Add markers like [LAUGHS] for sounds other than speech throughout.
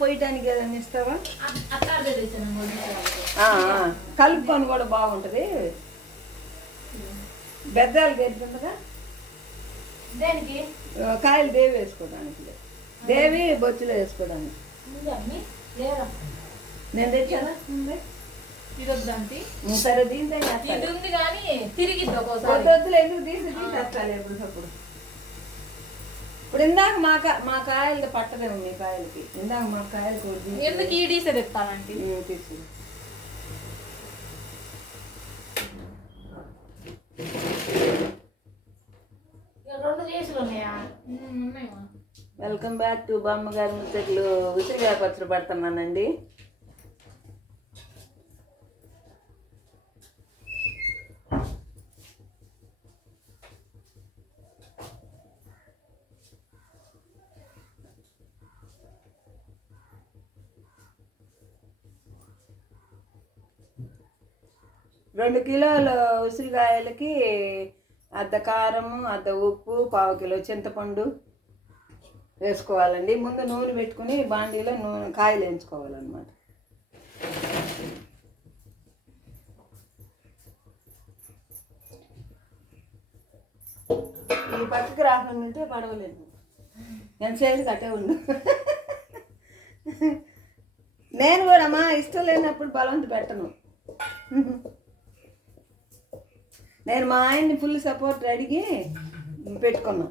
పోయటానికి ఏదైనా ఇస్తావా. కలుపుకొని కూడా బాగుంటుంది. బెద్దాలు దేనికి? కాయలు దేవి వేసుకోవడానికి. దేవి బొచ్చులో వేసుకోవడానికి. నేను తెచ్చానా? ఉంది. ఇది వద్దంటి ఉం, సరే దీంతో ఇది. ఉంది కానీ ఒక్కోసారి. వద్దు వద్దులే, ఎందుకు తీసి తీసేస్తాను ఎప్పటికప్పుడు ఇప్పుడు ఇందాక మా కా మా కాయలు పట్టదేమో మీ కాయలకి. ఇందాక మా కాయలు కూడా ఎందుకు ఈ డీసెట్ ఇస్తానంటే ఉం, తీసి రెండు ఉన్నాయా? వెల్కమ్ బ్యాక్ టు బామ్మగారి ముచ్చట్లు. ఉసిరిగా పచ్చడి పడుతున్నానండి. రెండు కిలోల ఉసిరికాయలకి అర్ధ కారము అర్ధ ఉప్పు పావు కిలో చింతపండు వేసుకోవాలండి. ముందు నూనె పెట్టుకుని బాండీలో నూనె కాయలు వేయించుకోవాలన్నమాట. ఈ పక్కకి రాకుండా ఉంటే పడవలేదు. ఎంతసేపు కట్టే ఉండు. నేను కూడా మా ఇష్టం లేనప్పుడు బలవంత పెట్టను. నేను మా ఆయన్ని ఫుల్ సపోర్ట్ అడిగి పెట్టుకున్నా.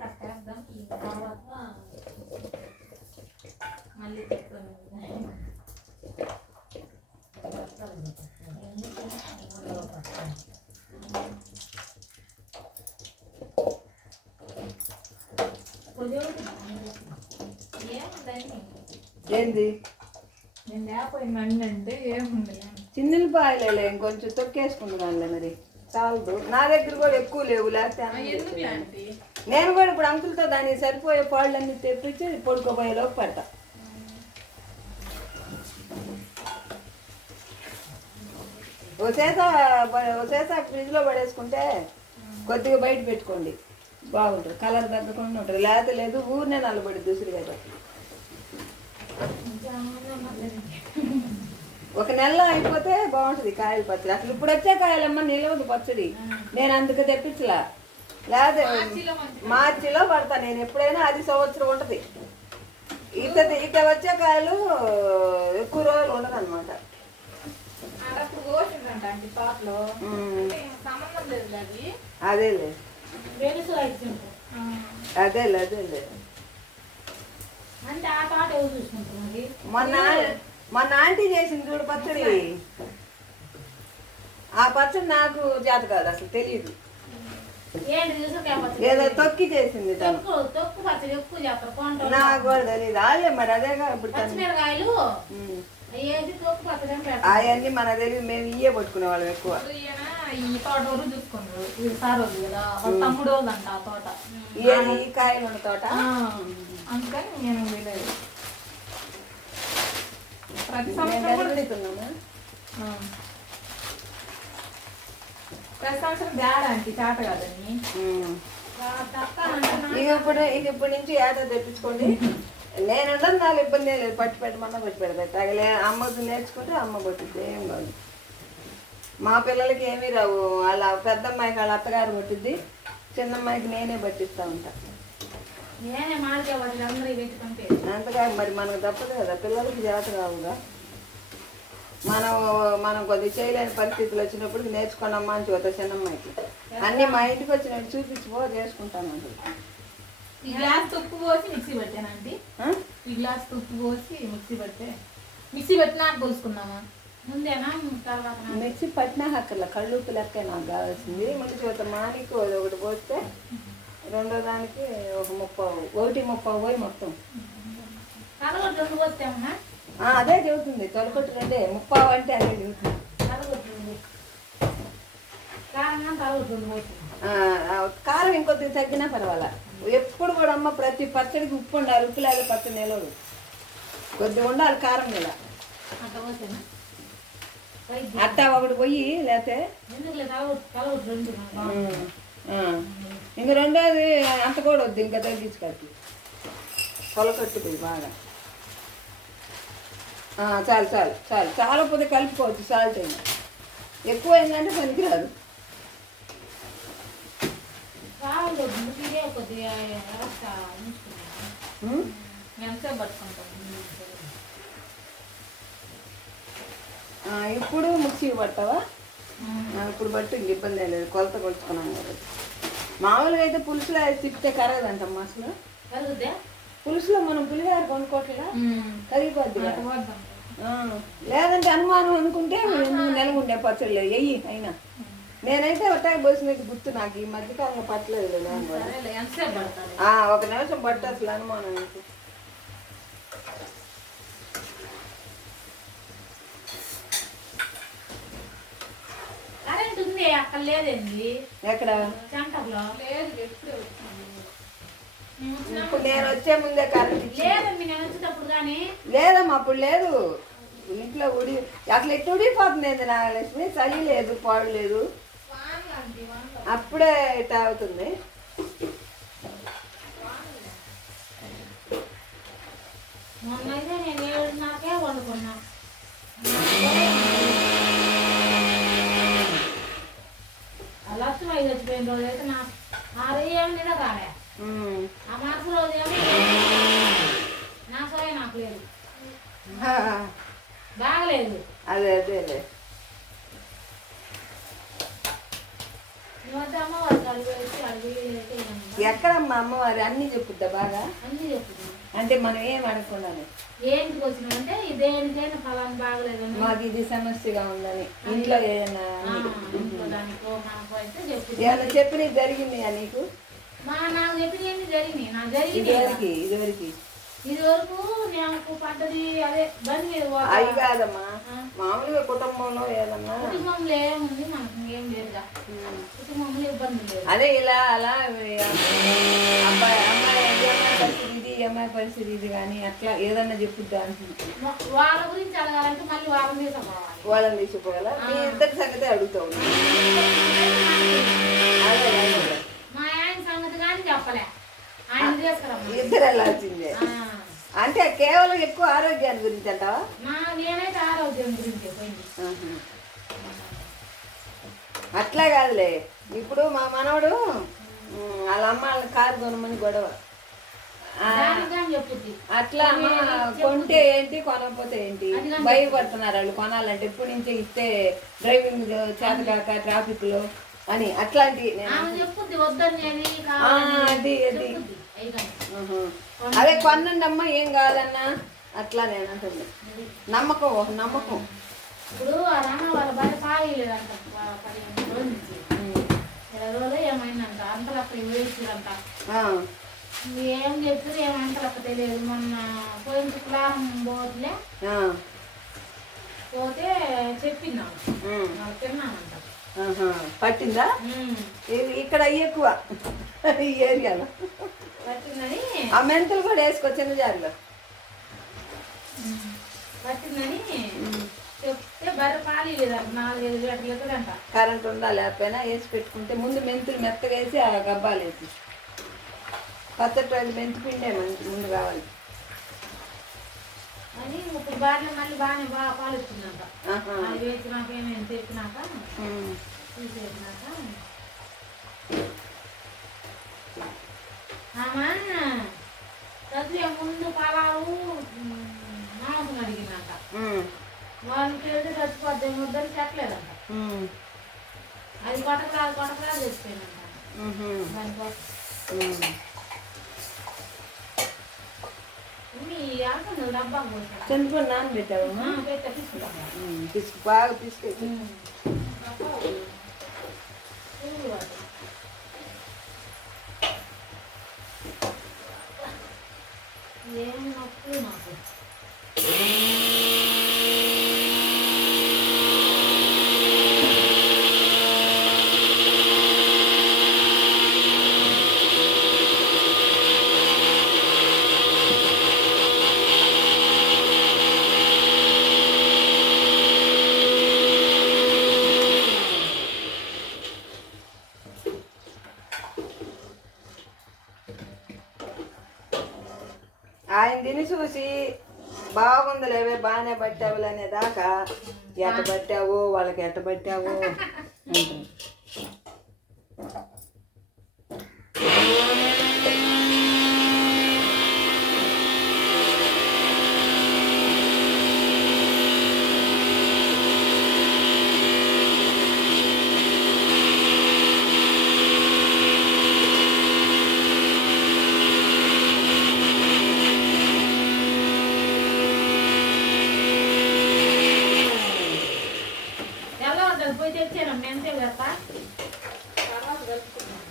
కట్టేద్దాం తర్వాత మళ్ళీ ఏంది? చిన్నపాయలే ఇంకొంచెం తొక్కేసుకుంటున్నానులే మరి. చాలదు. నా దగ్గర కూడా ఎక్కువ లేవు లేకపోతే నేను కూడా ఇప్పుడు అంకులతో దానికి సరిపోయే పాళ్ళన్నీ తెప్పించి పొడుకోపోయేలోకి పెడతా. ఓ చేత ఫ్రిడ్జ్లో పడేసుకుంటే కొద్దిగా బయట పెట్టుకోండి. బాగుంటుంది. కలర్ తగ్గకుండా ఉంటుంది. లేకపోతే లేదు ఊరినే నల్లబడి దూసరిగా ఒక నెల అయిపోతే బాగుంటుంది కాయల పచ్చడి. అసలు ఇప్పుడు వచ్చే కాయలమ్మ నిలవదు పచ్చడి. నేను అందుకు తెప్పించలా. లేదా మార్చిలో పడతా. నేను ఎప్పుడైనా అది సంవత్సరం ఉంటుంది. ఇక ఇక వచ్చే కాయలు ఎక్కువ రోజులు ఉండదు అనమాట సంబంధం లేదు అది. అదేలే అదేలే మొన్న మొన్న ఆంటీ చేసింది చూడు పచ్చడి. ఆ పచ్చడి నాకు చేత కాదు అసలు తెలియదు ఏదో తొక్కి చేసింది తను. తొక్కు తొక్కు పచ్చడి ఎక్కువ చేస్తారు. కొంటారు నాకు కూడా తెలియదు వాళ్ళే మరి అదేగా ఇప్పుడు అవన్నీ మనకు తెలియదు మేము ఇయ్యే పట్టుకునే వాళ్ళం ఎక్కువ. ఈ తోట వరకు చూసుకున్నారు ఇది సార్ కదా వాళ్ళ తమ్ముడు వాళ్ళంట ఆ తోట. ఇయ్యేది ఈ కాయలు ఉన్న తోట? ఆ, అందుకని నేను వెళ్ళలేదు ప్రతి సంవత్సరం కూడా కనబడుతున్నామా? ఆ. ప్రతి సంవత్సరం తేడా అంటే చేత కాదని ఇక ఇప్పుడు ఇక ఇప్పటి నుంచి ఏదో తెప్పించుకోండి. నేను ఉండదు నాకు ఇబ్బంది ఏం లేదు. పట్టి పెట్టమన్నా పట్టి పెడతా తగలే అమ్మకు నేర్చుకుంటే అమ్మ పట్టుద్ది ఏం కాదు. మా పిల్లలకి ఏమీ రావు. వాళ్ళ పెద్ద అమ్మాయికి వాళ్ళ అత్తగారు పట్టుద్ది చిన్న అమ్మాయికి నేనే పట్టిస్తా ఉంటా. నేనే మాడికే వాటి అందరూ పెట్టుకుంటే అంతగా మరి మనకు తప్పదు కదా పిల్లలకి జాత కావుగా మనం మనం కొద్దిగా చేయలేని పరిస్థితులు వచ్చినప్పుడు నేర్చుకున్నామా అని చూస్తా చిన్నమ్మాయికి. అన్నీ మా ఇంటికి వచ్చినట్టు చూపించిపో చేసుకుంటాను. ఈ గ్లాస్ తుప్పు పోసి మిక్సీ పెట్టానండి? ఈ గ్లాస్ తుప్పు పోసి మిక్సీ పెడితే మిక్సీ పెట్టినాక పోసుకున్నామా మిక్సీ పట్టినా అక్కర్ల. కళ్ళు ఉప్పు లెక్క నాకు కావాల్సింది. ముందు చూత మానికి ఒకటి పోస్తే రెండో దానికి ఒక ముప్పావు ఒకటి ముప్పావు పోయి మొత్తం. అదే చెబుతుంది. తొలకొట్టు రెండే. ముప్పావు అంటే అదే చెబుతుంది. కారం ఇంకొద్ది తగ్గినా పర్వాలా. ఎప్పుడు కూడా అమ్మ ప్రతి పచ్చడికి ఉప్పు ఉండాలి ఉప్పు లేదా పచ్చడి నిలవదు. కొద్దిగా ఉండాలి కారం మీద అట్టా ఒకటి పోయి లేకపోతే. ఇంక రెండోది అంత కూడా వద్దు ఇంకా తగ్గించుకోవాలి పొలకట్టుది బాగా. చాలు చాలు చాలు. చాలా పోతే కలుపుకోవచ్చు సాల్ట్ అయినా. ఎక్కువ అయిందంటే పనికిరాదు. ఎంతసేపు పట్టుకుంటాం? ఇప్పుడు మిక్సీ ఆ, ఇప్పుడు బట్టి ఇంక ఇబ్బంది లేదు. కొలత కొలుచుకున్నాం కదా మామూలుగా అయితే పులుసులో తిప్పితే కరగదంటమ్మా అసలు. పులుసులో మనం పులిహార కొనుక్కోవట్లేదా కరిగిపోద్ది లేదంటే అనుమానం అనుకుంటే నెలగుండే పచ్చళ్ళు. ఎయ్యి అయినా. నేనైతే ఒట్టాయి పోసినట్టు గుర్తు నాకు. ఈ మధ్యకాలంలో పట్టలేదు ఒక నిమిషం పట్టు అసలు అనుమానం నీకు కరెంట్ ఉంది అక్కడ లేదండి. ఎక్కడ? సెంటర్లో. లేదు ఎప్పుడు ఇప్పుడు నేను వచ్చే ముందే కరెంట్ ఇచ్చి లేదండి నేను వచ్చేటప్పుడు కానీ. లేదమ్మా అప్పుడు లేదు. ఇంట్లో ఉడి అసలు ఎట్టు ఉడిపోతుంది ఏంది నాగలక్ష్మి? చలి లేదు పాడు లేదు. అప్పుడే ఇట్లా అవుతుంది. మొన్న అయితే నేను లక్ష్మి ఐదు వచ్చిపోయిన రోజు అయితే నా ఆరు ఏమి నిన్న రాలే. ఆ మార్పు రోజు ఏమో నా సోయ నాకు లేదు బాగలేదు అదే అదేలే వచ్చి అడిగి ఎక్కడమ్మా అమ్మవారి అన్నీ చెప్పుద్దా బాగా అన్నీ చెప్తుంది అంటే మనం ఏం అడగకుండానే ఏంటికి మాకు ఇది సమస్యగా ఉందని. ఇంట్లో ఏదైనా ఇంకో దానికో మనకో అయితే ఏమైనా చెప్పిన జరిగింది నీకు? మా నాకు చెప్పినవన్నీ జరిగినాయి. నాకు జరిగింది ఇదివరకు ఇదివరకు. ఇది వరకు నాకు పడ్డది అదే బండి మీద పోతా. అవి కాదమ్మా. మామూలుగా కుటుంబంలో ఏదన్నా. కుటుంబంలో ఏముంది మనకు ఏం లేదుగా. ఉమ్. కుటుంబంలో ఇబ్బంది లేదు అదే ఇలా అలా అబ్బాయి అమ్మాయి అమ్మాయి పరిస్థితి ఈ అమ్మాయి పరిస్థితి ఇది కానీ అట్లా ఏదన్నా చెప్పుద్దా వా- వాళ్ళ గురించి అడగాలంటే మళ్ళీ వాళ్ళని తీసుకోవాలి వాళ్ళని తీసుకోవాలా మీ ఇద్దరి సంగతి అడుగుతావు అదే అదే. మా ఆయన సంగతి కానీ చెప్పలే. ఆయన తీసుకురమ్మా ఇద్దరు వెళ్ళాల్సిందే ఆ. అంటే కేవలం ఎక్కువ ఆరోగ్యాన్ని గురించి అంటావా? నేనైతే ఆరోగ్యం గురించి పోయింది. ఆహా. అట్లా కాదులే. ఇప్పుడు మా మనవడు ఉమ్, వాళ్ళ అమ్మ వాళ్ళ కారు కొనమని గొడవ ఆ, దానికి కానీ చెప్పుద్ది అట్లా అమ్మ కొంటే ఏంటి కొనకపోతే ఏంటి? భయపడుతున్నారు వాళ్ళు. కొనాలంటే ఇప్పటి నుంచే ఇస్తే డ్రైవింగ్ చేతకాక ట్రాఫిక్లో అని అట్లాంటి అది అది. అదే కొనండి అమ్మ ఏం కాదన్నా? అట్లా నేను అంటుంది. నమ్మకం ఒక నమ్మకం. ఇప్పుడు ఆ రమ వాళ్ళ భార్య పాయలేదంట ప- పదిహేను రోజుల నుంచి. ఉమ్. ఇరవై రోజులు ఏమైందంట అంతలో అక్కడ వేసిరంట. ఆ, ఏం చెప్పారు ఏమంటారు అక్క తెలియదు. మొన్న పోయిన శుక్రవారం పోతులే పోతే. వాళ్ళు తిన్నామంట. పట్టిందా? ఇక్కడ ఎక్కువ. ఈ ఏరియాలో. పట్టిందని. ఆ మెంతులు కూడా వేసుకో చిన్న జారిలో. పట్టిందని చెప్తే బర్రె పాలు లేదంట నాలుగైదు లీటర్లు ఎక్కడంట కరెంట్ ఉందా లేకపోయినా వేసి పెట్టుకుంటే ముందు మెంతులు మెత్తగా వేసి ఆ గబ్బాలు వేసి పచ్చటి రోజు మెంతి పిండే మంచి ముందు కావాలి అని ఇప్పుడు భార్య మళ్ళీ బాగానే బాగా పాలు ఆహా. అది వేసినాక ఏమైనా తెప్పినాక ఉమ్. తీసేసినాక ఆమా చదివే ముందు పలావు మాంసం అడిగిందంట ఉమ్. వాళ్ళకి వెళ్తే చచ్చిపోద్ది ముద్దని చెప్పలేదంట. అది కొట్టకరా కొట్టకరా తెచ్చిపోయిందంట ఉహు. దానికోసం ఉమ్. మీ అంటున్నావు డబ్బా పోసా చింతపండు ఉమ్. పిసుకు బాగా పిసుకేసి ఏం నొప్పి నాకు ఆయన తిని చూసి బాగుందిలేవే బాగానే పట్టావులే అనే దాకా ఎట్ట పట్టావు వాళ్ళకి ఎట్ట పట్టావు. [LAUGHS] ఎలా ఉంటుంది పోయి తెచ్చాను మెంతే కదా తర్వాత కలుపుకున్నాను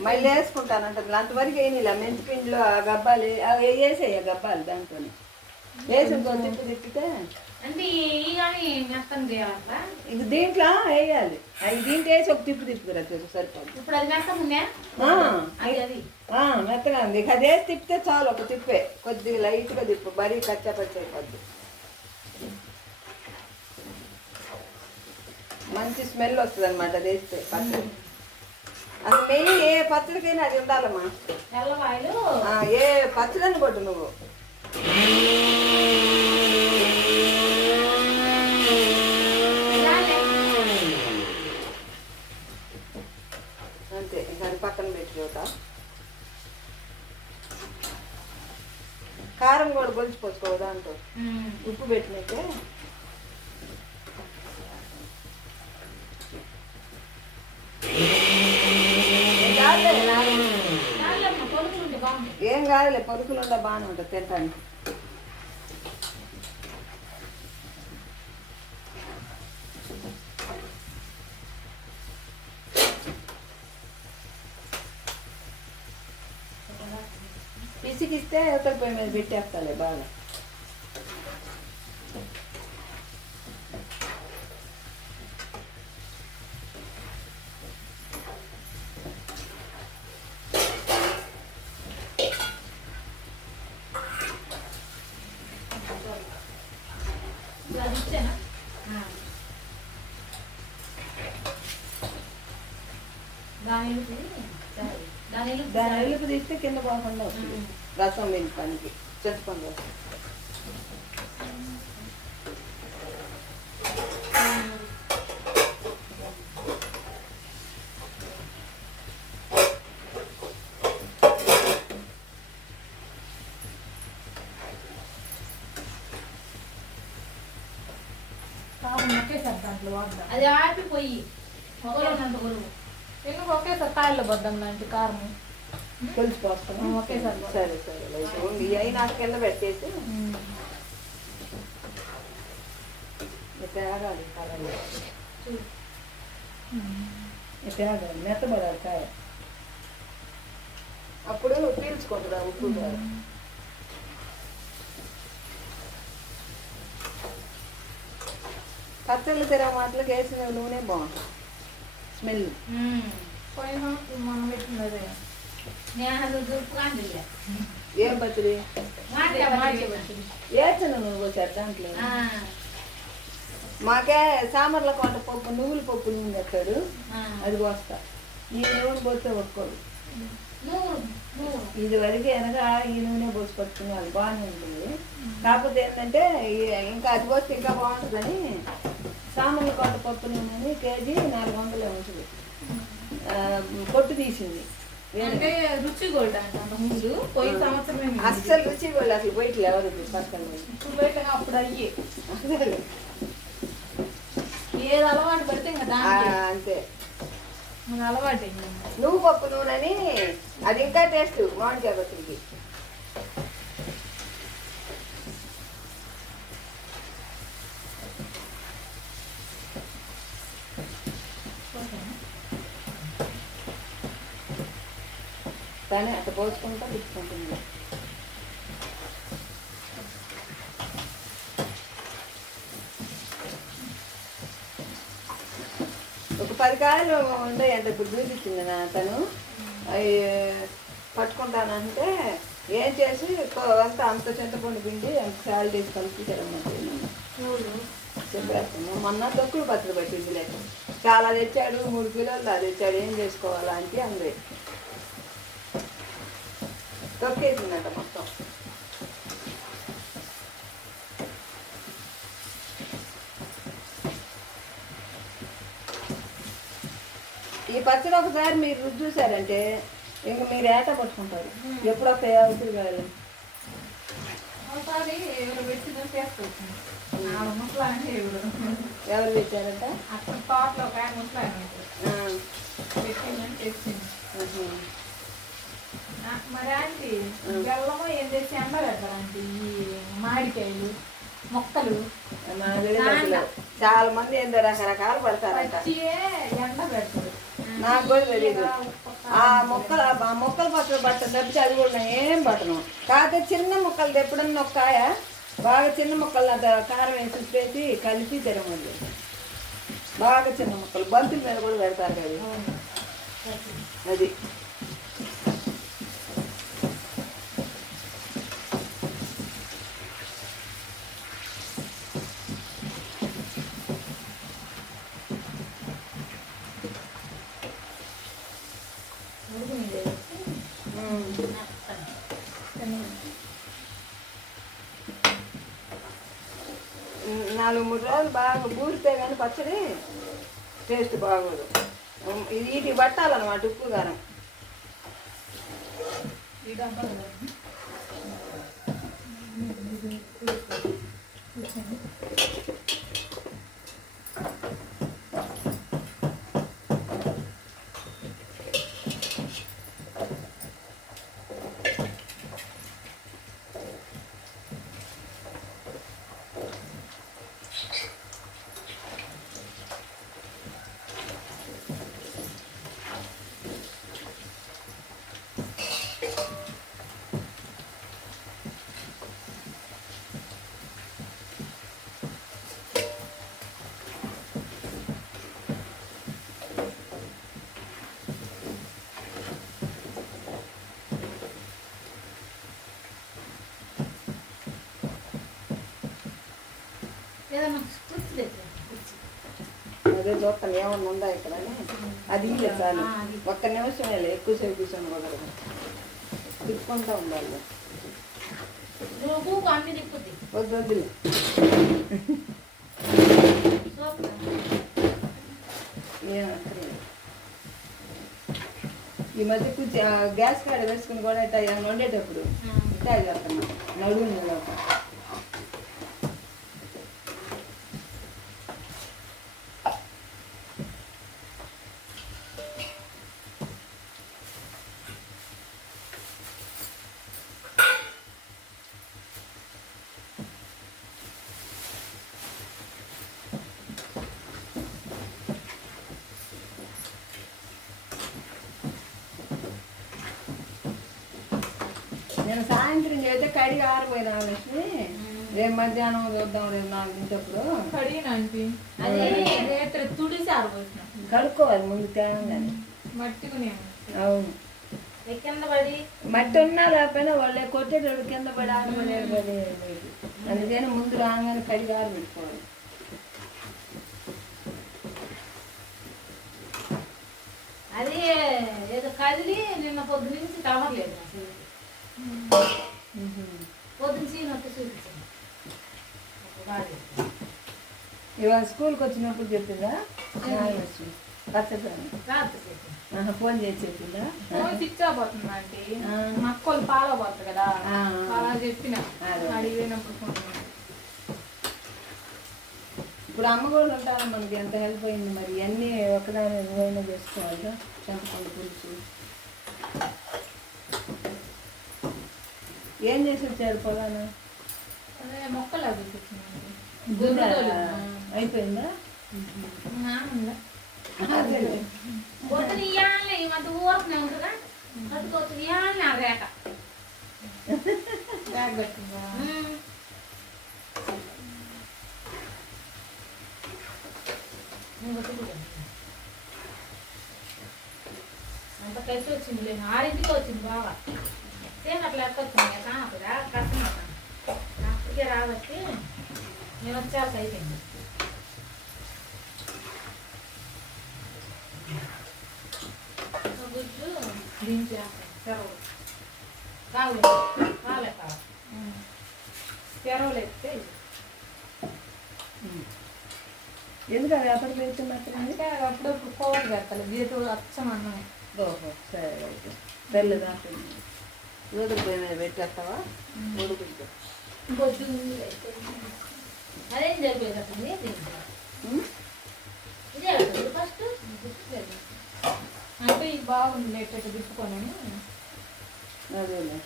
మళ్ళీ వేసుకుంటానంటుంది. అంతవరకు వేయనిలా. మెంతి పిండిలో ఆ గబ్బాలు అవి వేసేయి గబ్బాలు దాంట్లో వేసి తిప్పి తిప్పితే ఇది దీంట్లో వేయాలి. అవి దీంట్లో వేసి ఒక తిప్పు సరిపోదు అది ఉందా? అది అది. ఆ, మెత్తగా ఉంది. ఇక అదే తిప్పితే చాలు ఒక తిప్పే. కొద్దిగా లైట్గా తిప్పు. మరీ కచ్చా పచ్చి అయిపోద్ది. మంచి స్మెల్ వస్తుంది అనమాట అది వేస్తే. అసలు మెయిన్ ఏ పచ్చడికైనా అది ఉండాలమ్మా. తెల్లవాయలు. ఏ పచ్చడని కొట్టు నువ్వు. అంతే అది పక్కన పెట్టి చూద్దాం. కారం కూడా గొలిచిపోసుకోవు దాంట్లో ఉమ్. ఉప్పు పెట్టినట్టే. ఏం కాదులే, నాకు చాలమ్మా, కొలుకులు ఉంటే బాగుంది ఏం కాదులే పలుకులు ఉండే బాగానే ఉంటుంది తింటానికి పిసికిస్తే అవతల పొయ్యి మీద పెట్టేస్తాలే బాగా ఇప్పుడు అది ఇచ్చానా ఆ. దాని ఎలుపు సరే. దాని ఎలుపు దాని ఎలుపు తీస్తే కింద పోకుండా వస్తుంది. రసం ఒకేసారి దాంట్లో వాడదాం. అది ఆపిపోయి ఒకరోనంత గొలువు ఎందుకు ఒకేసారి కాయల్లో బద్దాం లాంటి కారం కొలిసి పోస్తాను ఒకేసారి సరే సరే లైట్ ఉంది అవి నాకు కింద పెట్టేసి ఇట్లా ఆగాలి కలర్లో చూడు ఇట్లా ఆగాలి మెత్తబడాలి కాయ. అప్పుడు పీల్చుకుంటుందా ఉప్పు కారం. పచ్చళ్ళు తిరగ మాటలకు వేసిన నూనె బాగుంటుంది. స్మెల్. ఉమ్. పోయిన సంవత్సరం మనం పెట్టినదే ఏం మాట వేసిన నువ్వు దాంట్లో మాకే సామర్ల కొంట పప్పు నువ్వుల పప్పు నూనె తెస్తాడు. అది పోస్తా. ఈ నూనె పోస్తే నువ్వు ఇది వరకు వెనక ఈ నూనె పోసి పట్టుకుని అది బాగానే ఉంటుంది. కాకపోతే ఏంటంటే ఇంకా అది పోస్తే ఇంకా బాగుంటుందని సామాన్లు కొంట పప్పు నూనె కేజీ నాలుగు వందలు ఉంటుంది పొట్టు తీసింది. అంటే రుచి గోల్డ్ అంట ముందు పోయిన సంవత్సరం అస్సలు రుచి అసలు బయటలు ఎవరు పక్కన. ఇప్పుడు అప్పుడు అయ్యి. ఏది అలవాటు పడితే ఇంకా అంతే. అలవాటు నువ్వు పప్పు నూనెని అది ఇంకా టేస్ట్ మామిడికాయ పచ్చడికి. కానీ అట్లా పోసుకుంటా తిప్పుకుంటుంది ఒక పది కాయలు అంటే ఇప్పుడు చూపించింది నా తను అవి పట్టుకుంటానంటే ఏం చేసి అంత అంత చింతపండు పిండి అంత సాల్ట్ వేసి కలిపి చూడు చెప్పేస్తాము మొన్న తొక్కులు పచ్చడి పట్టింది లేక. చాలా తెచ్చాడు మూడు కిలోలు అది తెచ్చాడు ఏం చేసుకోవాలా అంటే అంది. తొక్కేసిందంట మొత్తం. ఈ పచ్చడి ఒకసారి మీరు రుచి చూసారంటే ఇంక మీరు ఏట పట్టుకుంటారు. ఎప్పుడు వస్తాయి అవసరం కాదు. ఎవరు పెట్టారంట? అక్కడ తోటలో ఒక ఆయన ముసలు ఆయన ఉంటాడు. ఆ, పెట్టిందని మరి ఆంటీ బెల్లము ఏం చేసి పెడతారు ఆంటీ? ఈ మామిడికాయలు మొక్కలు. చాలా మంది ఏందో రకరకాలు పడతారంట. ఎండ పెడతారు. నాకు కూడా తెలియదు ఆ మొక్కలు ఆ మొక్కలు పచ్చడి బట్ట తప్పితే అది కూడా ఏం పట్టను. కాకపోతే చిన్న మొక్కలు ఎప్పుడన్నా ఒక కాయ బాగా చిన్న మొక్కలు కారం వేసి ఉప్పేసి కలిపి తినమంది బాగా చిన్న మొక్కలు. బంతుల మీద కూడా పెడతారు కదా. అది ఉమ్. ఉమ్, నాలుగు మూడు రోజులు బాగా బూరితే కానీ పచ్చడి టేస్ట్ బాగోదు. ఇది ఇది వీటికి పట్టాలన్నమాట ఉప్పు కారం ఈ డబ్బాలు ఏదన్నా కుర్చీ తెచ్చు కుర్చీ అదే చూస్తాను ఏమన్నా ఉందా ఇక్కడ. అది ఇల్లే చాలు. ఒక్క నిమిషం ఎక్కువసేపు కూర్చొని కుదరదు తిప్పుకుంటూ ఉండాలి. వద్దు వద్దులే. అక్కర్లేదు. ఈ మధ్య కూర్చి గ్యాస్ కాడ వేసుకుని కూడా ఇట్లా వండేటప్పుడు? ఇట్లా చేస్తాను. నడువు నిలవ. నేను సాయంత్రం చేస్తే కడిగి ఆరిపోయినా లక్ష్మి రేపు మధ్యాహ్నం చూద్దాం రేపు అదే రేత్రి తుడిసి ఆరబోసిన కడుక్కోవాలి ముందు తేగానే మట్టికునే అవును. కింద పడి? మట్టి ఉన్నా లేకపోయినా వాళ్ళే కొట్టేటోడు కింద పడి పడి అందుకని ముందు రాగానే కడిగి ఆరబెట్టుకోవాలి అది ఏదో కదిలి నిన్న పొద్దు నుంచి తవరలేదు అసలు పొద్దున సీనొత్త చూపించింది ఒక బాడీ. ఇవాళ స్కూల్కి వచ్చినప్పుడు చెప్పిందా. ఫోన్ చేసి చెప్పిందా? ఫోన్ స్విచ్ ఆఫ్ అవుతుంది ఆంటీ ఆ. మా అక్కోళ్ళు పాలో పోతుంది కదా. అలా చెప్పిన. అడిగినప్పుడు. ఇప్పుడు అమ్మ కూడా ఉంటాను మనకి ఎంత హెల్ప్ అయింది మరి? అన్నీ ఒకదాని నువ్వైనా చేసుకోవాలి చింతపండు పులుసు ఏం చేసి వచ్చారు పొలాన? అదే మొక్కలు అవి. అయిపోయిందా? ఊరుకునే ఉంటుందా [LAUGHS] కట్టుకోవచ్చు ఇయ్యాలే ఆ రేట బ్యాగ్ పెట్టిందా అంత కలిసి వచ్చింది లేదు ఆరింటికి వచ్చింది బాగా సేమ్ అట్లా ఎక్క వచ్చింది కానప్పుడు కష్టం అప్పటికే రాబట్టి నేను వచ్చాక అయిపోయింది గుజ్జు దించేస్తాను సెలవు కావాలి కాలే కావాలి తెరవలు ఎత్తే ఎందుకు అది అప్పటి పెడుతున్నట్టు అంటే అప్పుడప్పుడు కోవలు పెడతారు అచ్చం అన్నం ఓహో సరే అయితే తెల్లదా నూనె పోయి మీద పెట్టేస్తావా ఉడుకుద్దు బొద్దు అదేం? ఇదే కదండి ఫస్ట్ అంటే ఇది బాగుంది ఎట్ట తిప్పుకొని అదేలే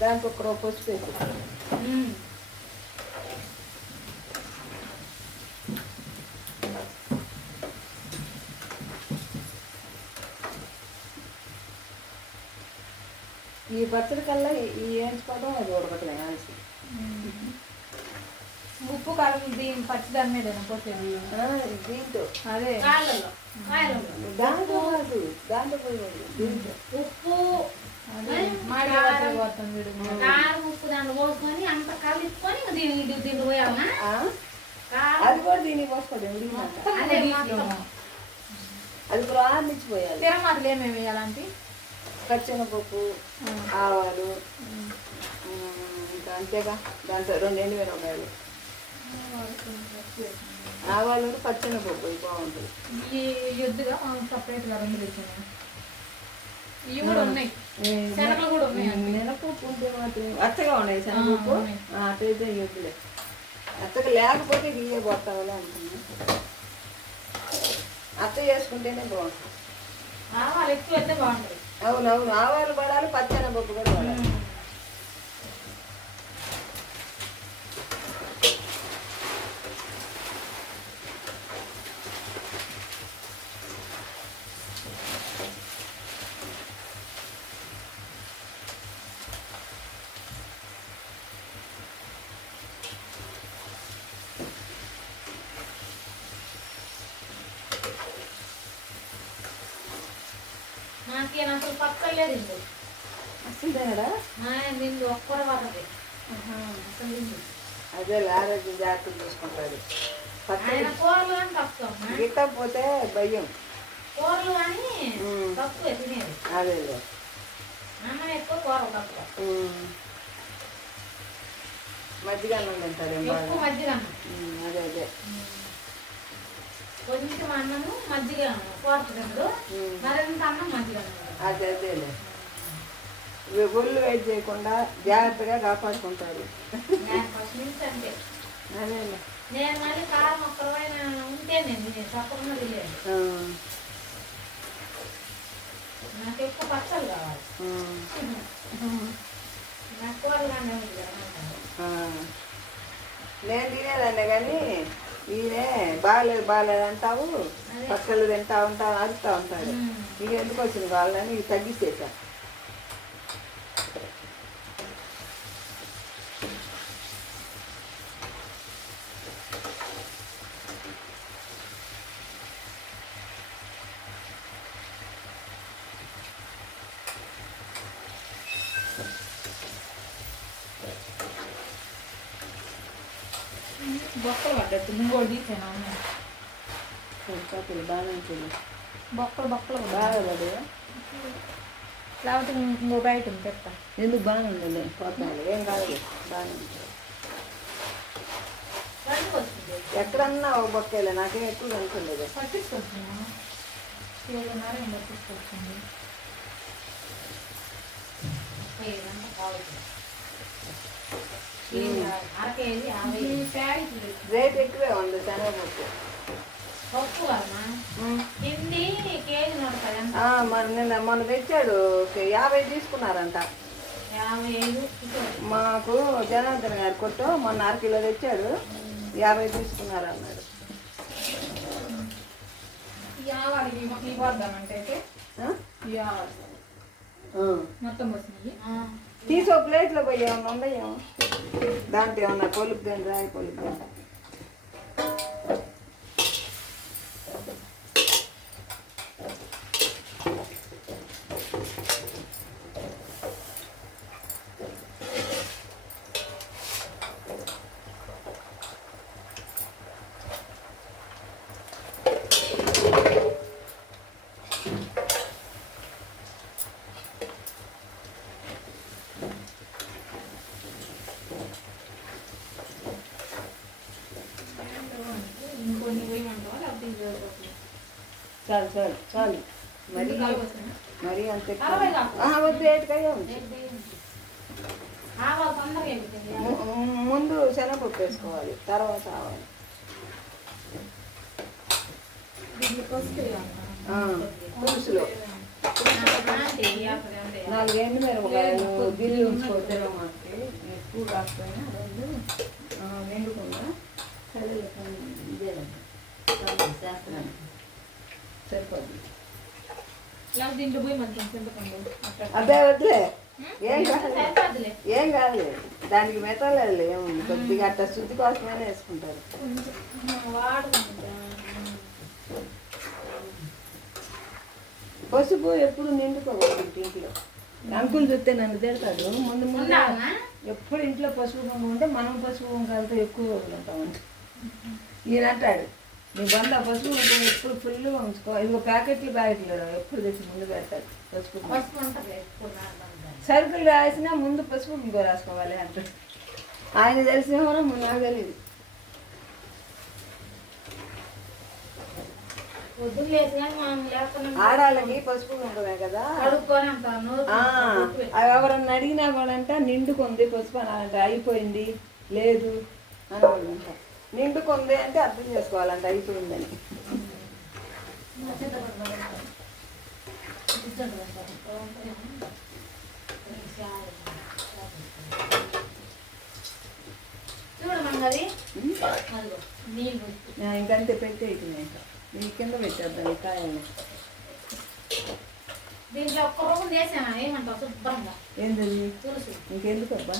దానికి ఒక రూపాయి. ఈ పచ్చడి కల్లా ఈ- వేయించుకోవడం అది ఉడకట్లే ఆలసి ఉప్పు కారం దీని పచ్చిదాని మీద దీంతో. అదే. కాయలలో దాంట్లో కాదు దాంట్లో పోయి. దీంట్లో ఉప్పు. అదే. మాడి పోతుంది వీడు కారం ఉప్పు దాంట్లో పోసుకొని అంత కలుపుకొని ఇంక దీని ఇది దీంట్లో పోయాలనా ఆ? కారం అది కూడా దీనికి పోసుకోండి ఉడికినాక అదే కూడా ఆర్నిచ్చిపోయాలి తిరమాతలు ఏమేమి వేయాలంటే పచ్చెనపప్పు ఆవాలు ఇంకా అంతేగా. దాంట్లో రెండు ఎండు మిరపకాయలు ఆవాలు పచ్చెనపప్పు ఇవి బాగుంటుంది. ఈ ఎద్దుగా సపరేట్గా రెండు తెచ్చాను. ఇవి కూడా ఉన్నాయి. శనగలు కూడా ఉన్నాయి మినపప్పు ఉంటే మాత్రం అత్తగా ఉన్నాయి శనగపప్పు అటైతే ఇవ్వలే అత్తగా లేకపోతే ఇయ్యే పోతావులే అనుకున్నా అత్త చేసుకుంటేనే బాగుంటుంది. ఆవాలు ఎక్కువ అయితే బాగుంటుంది అవును అవును ఆవాలు పడాలి పచ్చెనపప్పు కూడా పడాలి. నాకేం అసలు పక్కలేదు ఇందు అసలు తినడా నిండు ఒక్కర పడదు అసలు నిండు అదే ఆరోగ్యం జాగ్రత్తలు చూసుకుంటాడు ఆయన కూరలు అని తక్కువ అమ్మా. గిట్టకపోతే భయం. కూరలు ఉమ్. తక్కువ తినేది. అదేలే అన్నం ఎక్కువ కూరలు తక్కువ. మజ్జిగ అన్నం తింటాడేం ఎక్కువ మజ్జిగ అన్నం అదే అదే. కొంచెం అన్నము మజ్జిగ కూర తినడు. ఉమ్. మరింత అన్నం మజ్జిగ అన్నం అదే అదేలే ఒళ్ళు వెయిట్ చేయకుండా జాగ్రత్తగా అంతే. అదేలే నేను మళ్ళీ కారం ఉంటే నేను తెలియదు నాకు ఎక్కువ కావాలి. నాకు ఉంది. నేను తినేదాన్ని కానీ ఈయనే బాగాలేదు బాగాలేదు అంటావు. పక్కలు తింటా ఉంటావు అరుస్తూ ఉంటాడు. ఇక ఎందుకు వచ్చింది వాళ్ళని ఇది తీసాను అన్న సరిపోతుంది బాగానే ఉంటుంది బొక్కలు బొక్కలు. బాగా పడు లేకపోతే ఇంకో బయట ఉంది పెడతా ఎందుకు బాగానే ఉంటుంది పోతాను ఏం కాదు బాగానే వచ్చింది ఎక్కడన్నా ఒక బొక్కేలే నాకేం ఎక్కువ కనుకుండేది పట్టించుకొచ్చిందా ఏడున్నర ఏం పట్టించుకొచ్చింది ఐదంతా కావాలి యాభై రేట్ ఎక్కువే ఉంది శనగపప్పు. పప్పు కేజీ మరి నిన్న మొన్న తెచ్చాడు యాభై తీసుకున్నారంట. యాభై. మాకు జనార్దన్ గారి కొట్టు మొన్న అర కిలో తెచ్చాడు యాభై తీసుకున్నారు అన్నాడు ఈ మొత్తం ఆ, తీసో ప్లేట్లో పోయి ఏమన్నా ఉన్నాయేమో దాంట్లో ఏమన్నా కొలుపుదండి రాయి కొలుపుదండి చాలు చాలు చాలు. మరి మరి అంత ముందు శనగపప్పు వేసుకోవాలి తర్వాత ఆవాలి. పులుసులో. నాలుగు ఎండు మిరపకాయలు గిల్లు ఉంచుకోవద్దు ఎక్కువ కాకపోయినా రెండు నిండుకుండా కళ్ళు చేస్తున్నాను సరిపోద్ది. లేకపోతే దీంట్లో పోయి మంచిగా చింతపండు అట్లా అబ్బే వద్దులే. ఏం కాదు. ఏం కాదులే. దానికి మెతలేదు ఏముంది? కొద్దిగా అట్లా శుద్ధి కోసమైనా వేసుకుంటారు. వాడుకుంటా. పసుపు ఎప్పుడు నిండుకోకూడదు ఇంట్లో. అంకుల్ చూస్తే నన్ను తిడతాడు. ముందు ముందు? ఎప్పుడు ఇంట్లో పసుపు బొమ్మ ఉంటే మనం పసుపు బొమ్మకాలతో ఎక్కువ ఉంటామంట ఈయన అంటాడు నీ బంద పసుపు ఉంటే ఎప్పుడు ఫుల్గా ఉంచుకో. ఇదిగో ప్యాకెట్లు ప్యాకెట్లు ఎప్పుడు తెచ్చి ముందు పెడతాడు పసుపు. సరుకులు రాసినా ముందు పసుపు ఇంకో రాసుకోవాలి అంటాడు ఆయన తెలిసిన నాకు తెలియదు ఆడాలకి పసుపు కదా. అవి ఎవరన్నా అడిగినా కూడా అంట నిండుకుంది పసుపు అనాలంట. అయిపోయింది. లేదు అని వాళ్ళంట నిండుకుంది అంటే అర్థం చేసుకోవాలంట అయిపోయిందని. ఇంకంతే పెట్టే నీ కింద పెట్టేద్దాం ఈ కాయల్ని. దీంట్లో ఒక్క రూపం చేసాను ఏమంటావు? శుభ్రంగా. తులసి. ఇంకెందుకు అబ్బా.